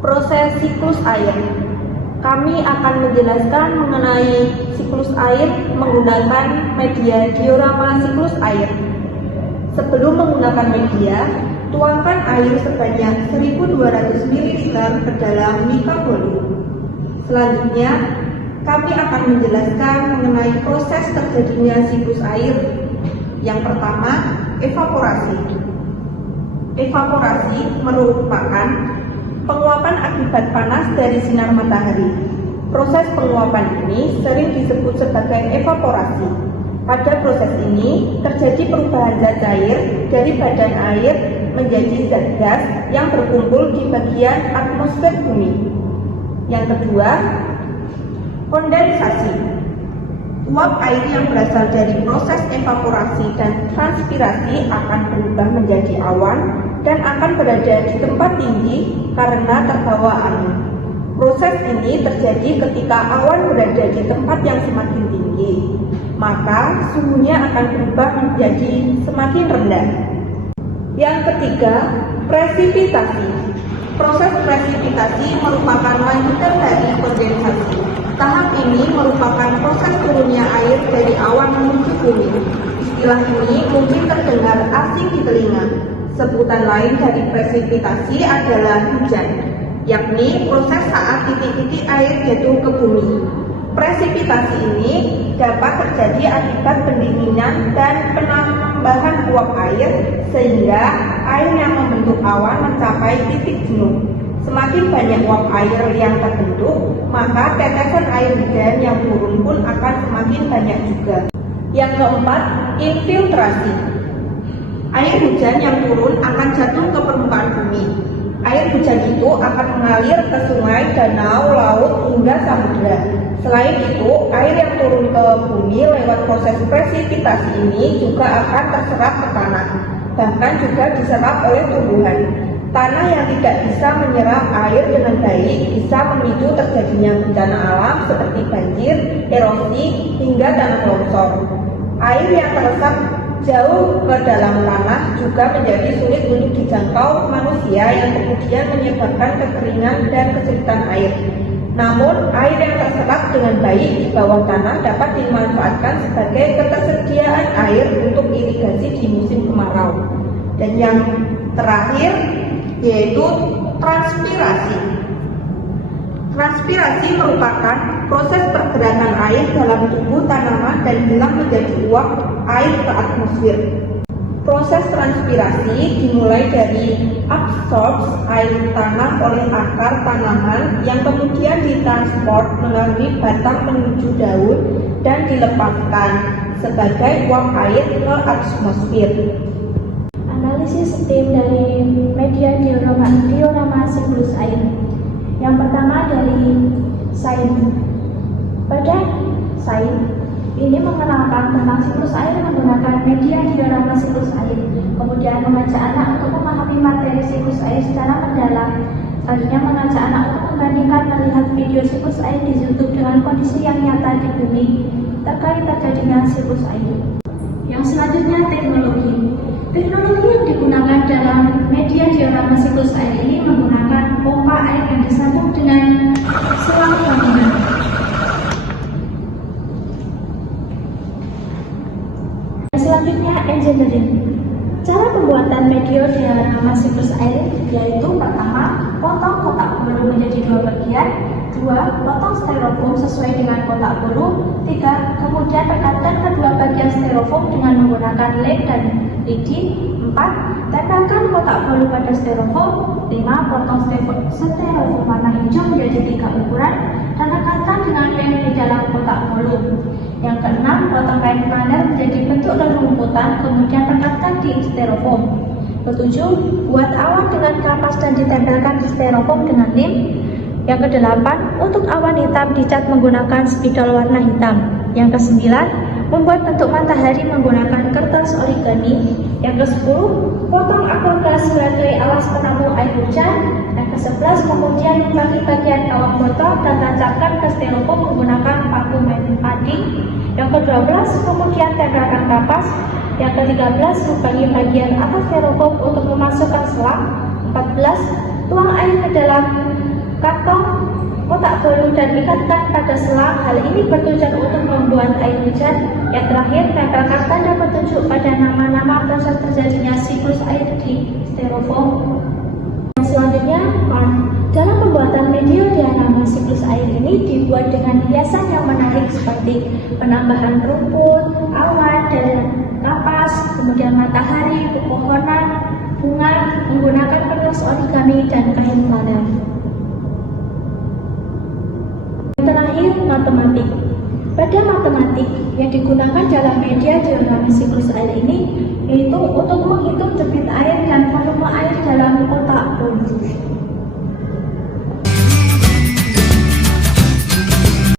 Proses siklus air. Kami akan menjelaskan mengenai siklus air menggunakan media diorama siklus air. Sebelum menggunakan media, tuangkan air sebanyak 1200 ml ke dalam mikroholi. Selanjutnya, kami akan menjelaskan mengenai proses terjadinya siklus air. Yang pertama, evaporasi. Evaporasi merupakan penguapan akibat panas dari sinar matahari. Proses penguapan ini sering disebut sebagai evaporasi. Pada proses ini terjadi perubahan zat cair dari badan air menjadi zat gas yang berkumpul di bagian atmosfer bumi. Yang kedua, kondensasi. Uap air yang berasal dari proses evaporasi dan transpirasi akan berubah menjadi awan dan akan berada di tempat tinggi karena terbawa angin. Proses ini terjadi ketika awan berada di tempat yang semakin tinggi, maka suhunya akan berubah menjadi semakin rendah. Yang ketiga, presipitasi. Proses presipitasi merupakan lanjutan dari kondensasi. Tahap ini merupakan proses turunnya air dari awan menuju bumi. Istilah ini mungkin terdengar asing di telinga. Sebutan lain dari presipitasi adalah hujan, yakni proses saat titik-titik air jatuh ke bumi. Presipitasi ini dapat terjadi akibat pendinginan dan penambahan uap air sehingga air yang membentuk awan mencapai titik jenuh. Semakin banyak uap air yang terbentuk, maka tetesan air hujan yang turun pun akan semakin banyak juga. Yang keempat, infiltrasi. Air hujan yang turun akan jatuh ke permukaan bumi. Air hujan itu akan mengalir ke sungai, danau, laut, hingga samudera. Selain itu, air yang turun ke bumi lewat proses presipitasi ini juga akan terserap ke tanah, bahkan juga diserap oleh tumbuhan. Tanah yang tidak bisa menyerap air dengan baik bisa memicu terjadinya bencana alam seperti banjir, erosi, hingga tanah longsor. Air yang teresap jauh ke dalam tanah juga menjadi sulit untuk dijangkau manusia yang kemudian menyebabkan kekeringan dan kesulitan air. Namun, air yang terserap dengan baik di bawah tanah dapat dimanfaatkan sebagai ketersediaan air untuk irigasi di musim kemarau. Dan yang terakhir yaitu transpirasi. Transpirasi merupakan proses pergerakan air dalam tubuh tanaman dan hilang menjadi uap air ke atmosfer. Proses transpirasi dimulai dari absorb air tanah oleh akar tanaman yang kemudian ditransport melalui batang menuju daun dan dilepaskan sebagai uap air ke atmosfer. Analisis tim dari media diorama siklus air. Yang pertama dari sains. Pada sains ini mengenalkan tentang siklus air menggunakan media diorama siklus air, kemudian mengajak anak untuk memahami materi siklus air secara mendalam. Selanjutnya mengajak anak untuk membandingkan melihat video siklus air di YouTube dengan kondisi yang nyata di bumi terkait terjadinya siklus air. Yang selanjutnya teknologi. Teknologi yang digunakan dalam media diorama siklus air ini menggunakan pompa air yang disambung dengan selang bangunan. Selanjutnya engineering. Cara pembuatan media diorama siklus air yaitu pertama, potong kotak bolu menjadi 2 bagian, 2. Potong styrofoam sesuai dengan kotak bolu, 3. Kemudian rekatkan kedua bagian styrofoam dengan menggunakan lem dan lidi, 4. Tempelkan kotak bolu pada styrofoam, 5. Potong styrofoam warna hijau menjadi 3 ukuran dan rekatkan dengan lem di dalam kotak bolu. Yang keenam, potong kain flanel menjadi bentuk lelumputan, kemudian rekatkan di styrofoam. Ketujuh, buat awan dengan kapas dan ditempelkan di styrofoam dengan lem. Yang kedelapan, untuk awan hitam dicat menggunakan spidol warna hitam. Yang kesembilan, membuat bentuk matahari menggunakan kertas origami. Yang ke-10, potong aquagas sebagai alas penampung air hujan. Yang ke-11, kemudian membagi bagian kawat botol dan tancapkan ke styrofoam menggunakan paku padi. Yang ke-12, kemudian tempelkan kapas. Yang ke-13, membagi bagian atas styrofoam untuk memasukkan selang. 14, tuang air ke dalam kantong, kotak bolu, dan ikatkan pada selang. Hal ini bertujuan untuk membuat air hujan. Yang terakhir, tempelkan tanda petunjuk pada nama-nama proses terjadinya siklus air di styrofoam. Yang selanjutnya, dalam pembuatan video diagrama siklus air ini dibuat dengan hiasan yang menarik seperti penambahan rumput, awan, dan kapas, kemudian matahari, pepohonan, bunga, menggunakan kertas origami dan kain flanel. Yang terakhir, matematik. Pada matematik yang digunakan dalam media diagrama siklus air ini yaitu untuk menghitung debit air dan volume air dalam kotak bolu.